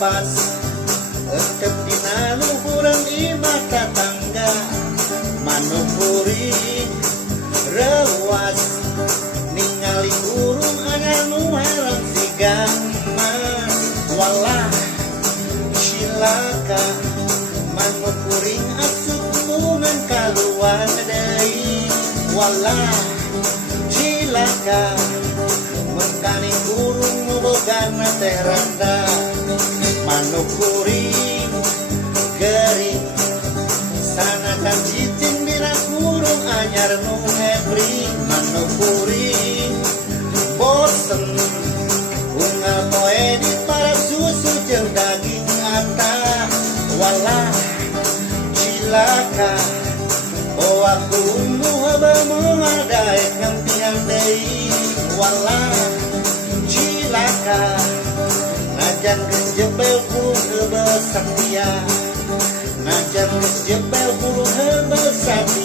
pas Ekep dina luhureun di mata tangga Manukuring rewas ningali burung anyar nu herang sigang mas walah cilaka manukuring asup pungan kaluar deui walah cilaka mengkani burung mubogana teh randa manukuring gering sanakan cicing dina kurung anyar nu hebring manukuring bosen unggal poe di para susu jeung daging ata walah cilaka bawa kumu haba mengadae ngampian deui walah cilaka najan geus jebel burung heubeul satya najan geus jebel burung heubeul satya